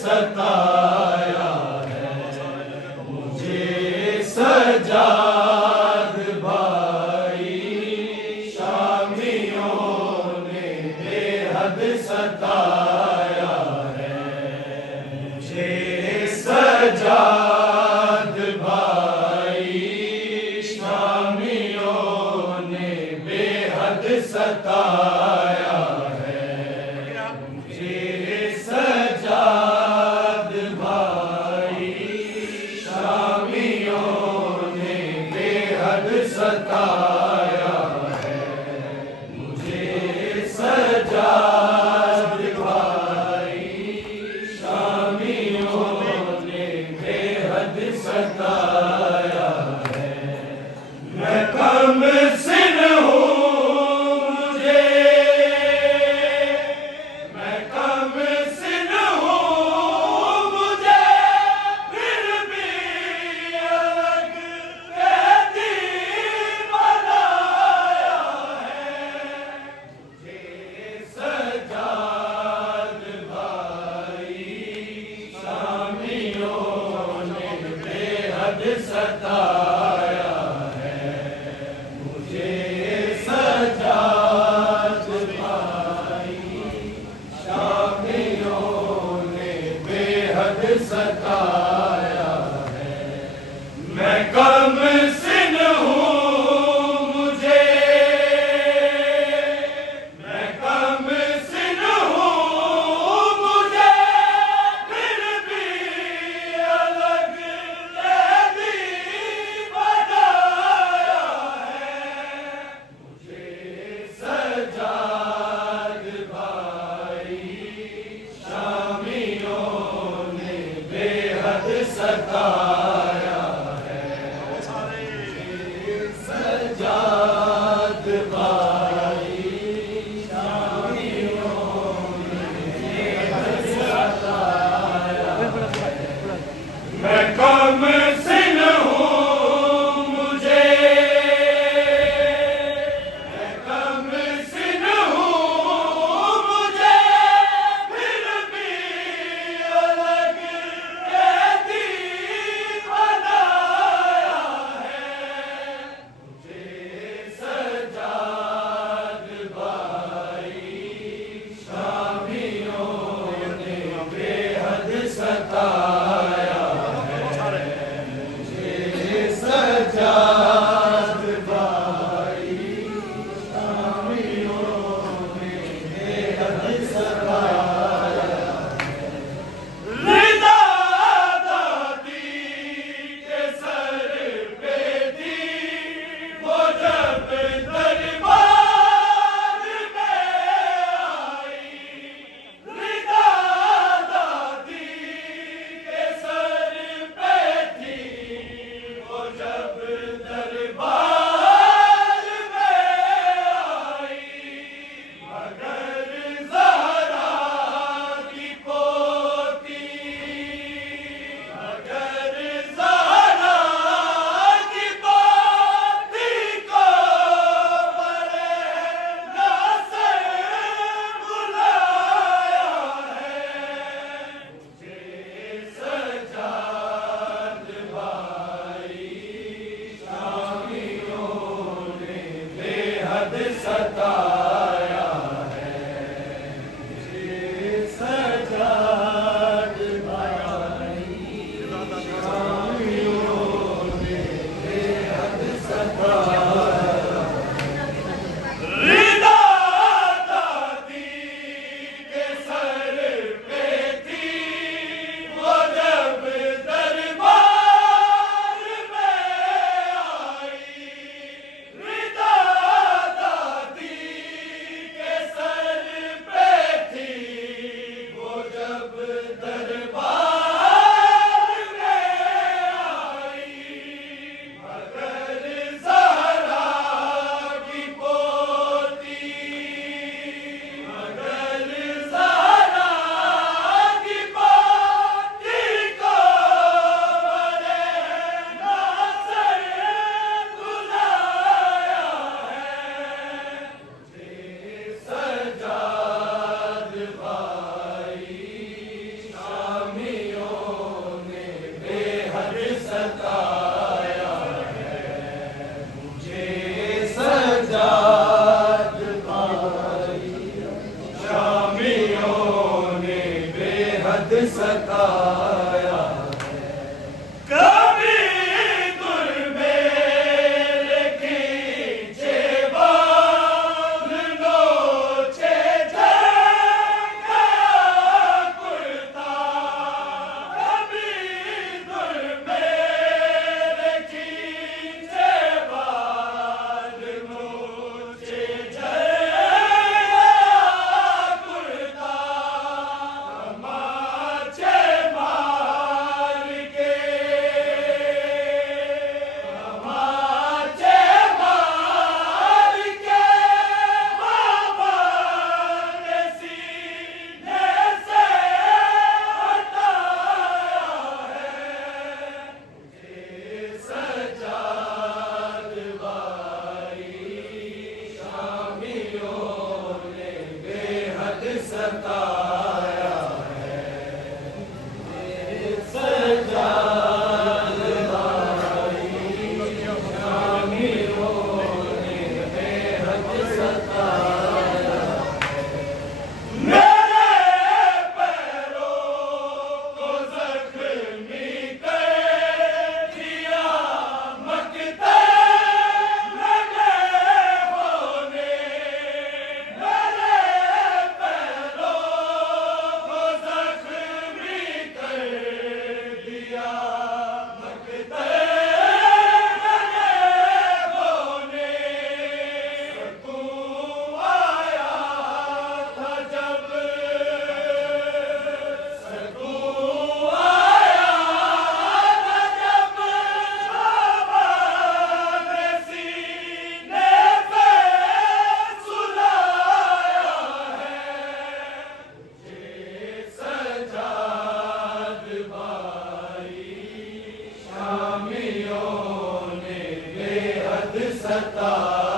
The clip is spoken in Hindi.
सताया है मुझे सजाद भाई, शामियों ने बेहद सताया है मुझे सजाद भाई, शामियों ने बेहद सताया है मुझे सजाद भाई, शामियों ने बेहद सताया है मुझे सजाद भाई, शामियों ने बेहद सताया है। मैं कम सिन हूँ मुझे, मैं कम सिन हूँ मुझे, फिर भी अलग कैदी बनाया सताया कभी दुर्मेल खींचे बाल नोचे जंगा कुर्ता कभी दुर्मेल खींचे बाल नोचे जंगा कुर्ता माचे मार के माचे मार के बाबा ने सीने से हटाया है मुझे सजाद बारी शामियों ने बेहद सताया है सजाद बारी शामियों ने बेहद सताया मेरे पैरों को जख्मी कर दिया मकते लगे होने मेरे पैरों को जख्मी कर दिया मकते लगे होने तू आया था जब तू आया था जब बाबा ने सीने पे सुलाया है मुझे सजाद बारी शामियों ने बेहद सताया